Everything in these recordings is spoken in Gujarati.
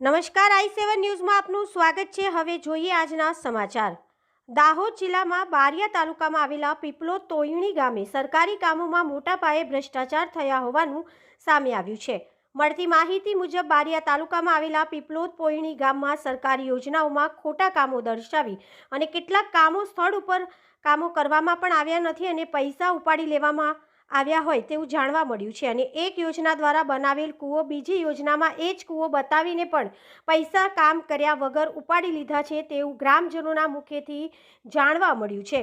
નમસ્કાર, આઈ સેવન ન્યૂઝમાં આપનું સ્વાગત છે. હવે જોઈએ આજના સમાચાર. દાહોદ જિલ્લામાં બારિયા તાલુકામાં આવેલા પીપલો તોયણી ગામે સરકારી કામોમાં મોટા પાયે ભ્રષ્ટાચાર થયા હોવાનું સામે આવ્યું છે. મળતી માહિતી મુજબ, બારિયા તાલુકામાં આવેલા પીપલોદ પોયણી ગામમાં સરકારી યોજનાઓમાં ખોટા કામો દર્શાવી અને કેટલાક કામો સ્થળ ઉપર કામો કરવામાં પણ આવ્યા નથી અને પૈસા ઉપાડી લેવામાં આવ્યા હોય તેવું જાણવા મળ્યું છે અને એક યોજના દ્વારા બનાવેલ કૂવો બીજી યોજનામાં એ જ કૂવો બતાવીને પણ પૈસા કામ કર્યા વગર ઉપાડી લીધા છે તેવું ગ્રામજનોના મુખેથી જાણવા મળ્યું છે.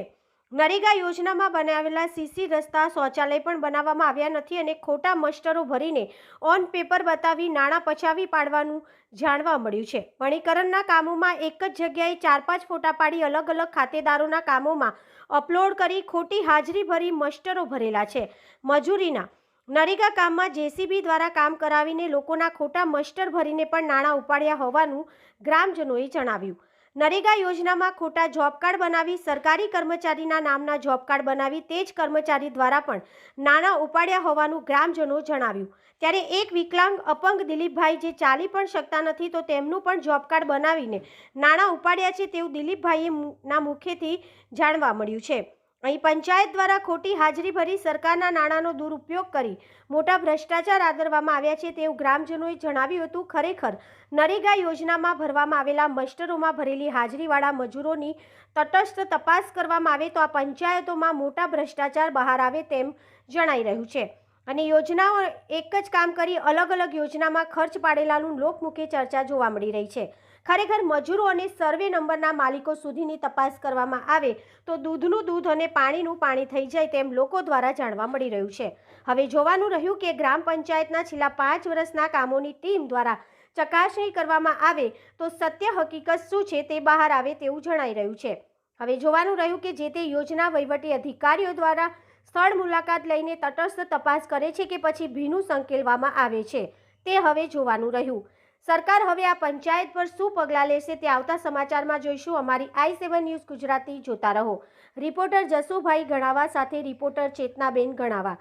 નરેગા યોજનામાં બનાવેલા સીસી રસ્તા શૌચાલય પણ બનાવવામાં આવ્યા નથી અને ખોટા મસ્ટરો ભરીને ઓન પેપર બતાવી નાણાં પચાવી પાડવાનું જાણવા મળ્યું છે. વણીકરણના કામોમાં એક જ જગ્યાએ ચાર પાંચ ફોટા પાડી અલગ અલગ ખાતેદારોના કામોમાં અપલોડ કરી ખોટી હાજરી ભરી મસ્ટરો ભરેલા છે. મજૂરીના નરેગા કામમાં જેસીબી દ્વારા કામ કરાવીને લોકોના ખોટા મસ્ટર ભરીને પણ નાણાં ઉપાડ્યા હોવાનું ગ્રામજનોએ જણાવ્યું. નરેગા યોજનામાં ખોટા જોબ કાર્ડ બનાવી, સરકારી કર્મચારીના નામના જોબ કાર્ડ બનાવી, તે જ કર્મચારી દ્વારા પણ નાણાં ઉપાડ્યા હોવાનું ગ્રામજનો જણાવ્યું. ત્યારે એક વિકલાંગ અપંગ દિલીપભાઈ જે ચાલી પણ શકતા નથી, તો તેમનું પણ જોબ કાર્ડ બનાવીને નાણાં ઉપાડ્યા છે તેવું દિલીપભાઈએ ના મુખેથી જાણવા મળ્યું છે. અહીં પંચાયત દ્વારા ખોટી હાજરી ભરી સરકારના નાણાંનો દુરુપયોગ કરી મોટા ભ્રષ્ટાચાર આદરવામાં આવ્યા છે તેવું ગ્રામજનોએ જણાવ્યું હતું. ખરેખર નરેગા યોજનામાં ભરવામાં આવેલા મસ્ટરોમાં ભરેલી હાજરીવાળા મજૂરોની તટસ્થ તપાસ કરવામાં આવે તો આ પંચાયતોમાં મોટા ભ્રષ્ટાચાર બહાર આવે તેમ જણાઈ રહ્યું છે. અને યોજનાઓ એક જ કામ કરી અલગ અલગ યોજનામાં ખર્ચ પાડેલાનું લોકમુખે ચર્ચા જોવા મળી રહી છે. ખરેખર મજૂરો અને સર્વે નંબરના માલિકો સુધીની તપાસ કરવામાં આવે તો દૂધનું દૂધ અને પાણીનું પાણી થઈ જાય તેમ લોકો દ્વારા જાણવા મળી રહ્યું છે. હવે જોવાનું રહ્યું કે ગ્રામ પંચાયતના છેલ્લા પાંચ વર્ષના કામોની ટીમ દ્વારા ચકાસણી કરવામાં આવે તો સત્ય હકીકત શું છે તે બહાર આવે તેવું જણાઈ રહ્યું છે. હવે જોવાનું રહ્યું કે જે તે યોજના વહીવટી અધિકારીઓ દ્વારા સ્થળ મુલાકાત લઈને તટસ્થ તપાસ કરે છે કે પછી ભીનું સંકેલવામાં આવે છે. તે હવે જોવાનું રહ્યું. સરકાર હવે આ પંચાયત પર શું પગલાં લેશે તે આવતા સમાચારમાં જોઈશું. અમારી આઈ સેવન ન્યૂઝ ગુજરાતી જોતા રહો. રિપોર્ટર જસુભાઈ ગણાવા સાથે રિપોર્ટર ચેતનાબેન ગણાવા.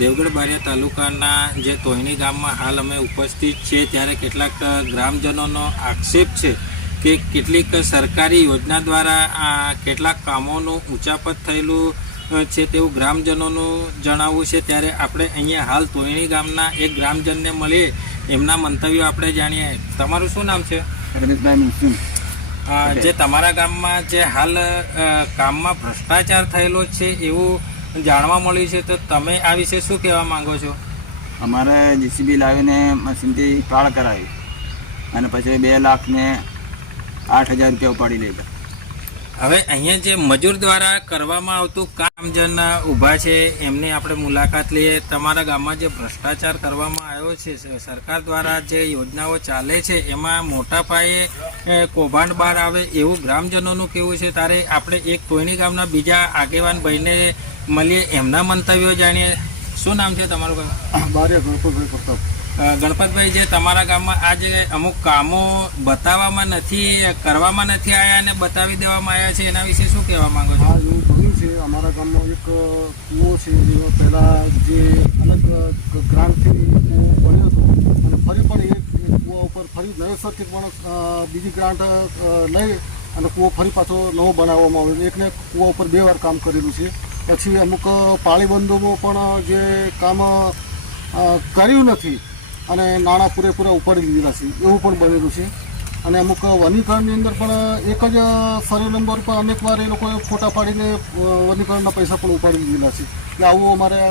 દેવગઢ બારિયા તાલુકાના જે તોયણી ગામમાં હાલ અમે ઉપસ્થિત છીએ ત્યારે કેટલાક ગ્રામજનોનો આક્ષેપ છે કે કેટલીક સરકારી યોજના દ્વારા આ કેટલાક કામોનું ઊંચાપત થયેલું છે તેવું ગ્રામજનોનું જણાવવું છે. ત્યારે આપણે અહીંયા હાલ તોયણી ગામના એક ગ્રામજનને મળીએ. એમના મંતવ્યો આપણે જાણીએ. તમારું શું નામ છે? જે તમારા ગામમાં જે હાલ કામમાં ભ્રષ્ટાચાર થયેલો છે એવું જાણવા મળ્યું છે તો તમે આ વિશે શું કહેવા માંગો છો? અમારે જીસીબી લાવીને મશીનથી પાળ કરાવી. અને પછી બે લાખને આઠ હજાર રૂપિયા ઉપાડી લીધા હવે અહીંયા જે મજૂર દ્વારા કરવામાં આવતું કામ જેના ઊભા છે, એમની આપણે મુલાકાત લઈએ. તમારા ગામમાં જે ભ્રષ્ટાચાર કરવામાં આવ્યો છે સરકાર દ્વારા જે યોજનાઓ ચાલે છે, એમાં મોટા પાયે કૌભાંડ બહાર આવે એવું ગ્રામજનોનું કેવું છે. તારે આપણે એક કોઈની ગામના બીજા આગેવાન ભાઈને મળીએ, એમના મંતવ્યો જાણીએ. શું નામ છે તમારું? બારે ગણપતભાઈ પ્રતાપ ગણપતભાઈ, જે તમારા ગામમાં આ જે અમુક કામો બતાવવામાં નથી, કરવામાં નથી આવ્યા અને બતાવી દેવામાં આવ્યા છે, એના વિશે શું કહેવા માંગો છો? હા, એવું બન્યું છે. અમારા ગામમાં એક કૂવો છે જેમાં પહેલાં જે અલગ ગ્રાન્ટથી કૂવો બન્યો હતો. અને ફરી પણ એક કૂવા ઉપર ફરી નવેસરથી પણ બીજી ગ્રાન્ટ લઈ અને કૂવો ફરી પાછો નવો બનાવવામાં આવ્યો એકને કૂવા ઉપર બે વાર કામ કરેલું છે. પછી અમુક પાળીબંધોમાં પણ જે કામ કર્યું નથી. અને નાણાં પૂરેપૂરા ઉપાડી લીધેલા છે એવું પણ બનેલું છે. અને અમુક વનીકરણની અંદર પણ એક જ સર્વે નંબર પર અનેકવાર એ લોકોએ ફોટા પાડીને વનીકરણના પૈસા પણ ઉપાડી લીધેલા છે. એટલે આવું અમારે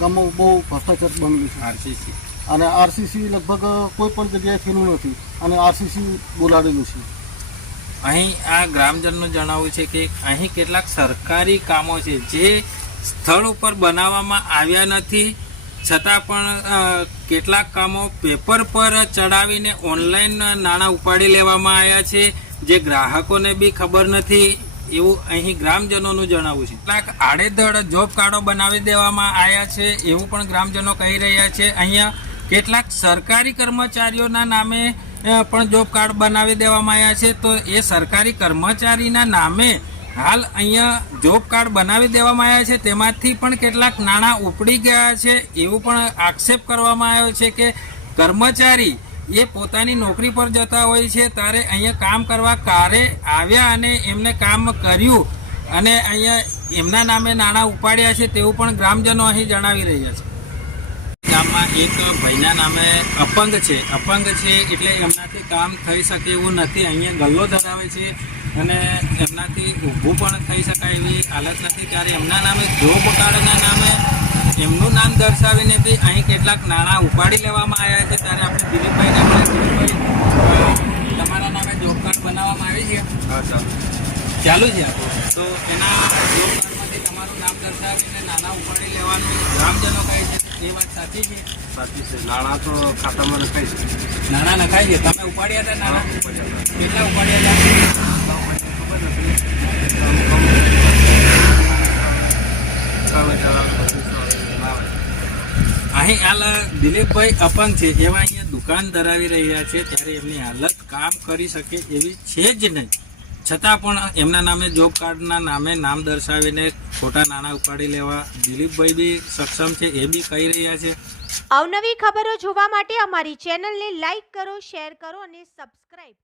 ગામમાં બહુ ભ્રષ્ટાચાર બનેલું છે. આરસીસી અને આરસીસી લગભગ કોઈ પણ જગ્યાએ થયેલું નથી અને આરસીસી બોલાડેલું છે. અહીં આ ગ્રામજનનું જણાવવું છે કે અહીં કેટલાક સરકારી કામો છે જે સ્થળ ઉપર બનાવવામાં આવ્યા નથી છતાં પણ કેટલાક કામો પેપર પર ચડાવીને ઓનલાઈન નાણાં ઉપાડી લેવામાં આવ્યા છે, જે ગ્રાહકોને બી ખબર નથી. એવું અહીં ગ્રામજનોનું જણાવવું છે. કેટલાક આડેધડ જોબ કાર્ડો બનાવી દેવામાં આવ્યા છે, એવું પણ ગ્રામજનો કહી રહ્યા છે. અહીંયા કેટલાક સરકારી કર્મચારીઓના નામે પણ જોબ કાર્ડ બનાવી દેવામાં આવ્યા છે. તો એ સરકારી કર્મચારીના નામે હાલ અહીંયા જોબ કાર્ડ બનાવી દેવામાં આવ્યા છે. તેમાંથી પણ કેટલાક નાણાં ઉપડી ગયા છે. એવું પણ આક્ષેપ કરવામાં આવ્યો છે કે કર્મચારી એ પોતાની નોકરી પર જતા હોય છે. ત્યારે અહીંયા કામ કરવા કારે આવ્યા અને એમને કામ કર્યું અને અહીંયા એમના નામે નાણાં ઉપાડ્યા છે તેવું પણ ગ્રામજનો અહીં જણાવી રહ્યા છે. ગામમાં એક ભાઈના નામે અપંગ છે. અપંગ છે એટલે એમનાથી કામ થઈ શકે એવું નથી. અહીંયા ગલ્લો ધરાવે છે અને એમનાથી ઊભું પણ થઈ શકાય એવી હાલત નથી. ત્યારે એમના નામે જોબ કાર્ડના નામે એમનું નામ દર્શાવીને બી અહીં કેટલાક નાણાં ઉપાડી લેવામાં આવ્યા છે. ત્યારે આપણે દિલીપભાઈને મળે તમારા નામે જોબ કાર્ડ બનાવવામાં આવી છે? ચાલુ. છે તો એના જોબ કાર્ડમાંથી તમારું નામ દર્શાવીને નાણાં ઉપાડી લેવાનું ગ્રામજનો કહે છે એ વાત સાચી છે. સાચી છે નાણાં તો ખાતામાં રખાય છે નાણાં નખાય છે તમે ઉપાડ્યા હતા નાણાં? કેટલા ઉપાડ્યા હતા? અહીં હાલ દિલીપભાઈ અપંગ છે. એવા અહીંયા દુકાન ધરાવી રહ્યા છે. ત્યારે એમની હાલત કામ કરી શકે એવી છે જ નહીં. છતાં પણ એમના નામે જોબ કાર્ડના નામે નામ દર્શાવીને ખોટા નાણાં ઉપાડી લેવા દિલીપભાઈ બી સક્ષમ છે, એ બી કહી રહ્યા છે. અવનવી ખબરો જોવા માટે અમારી ચેનલને લાઈક કરો શેર કરો અને સબસ્ક્રાઇબ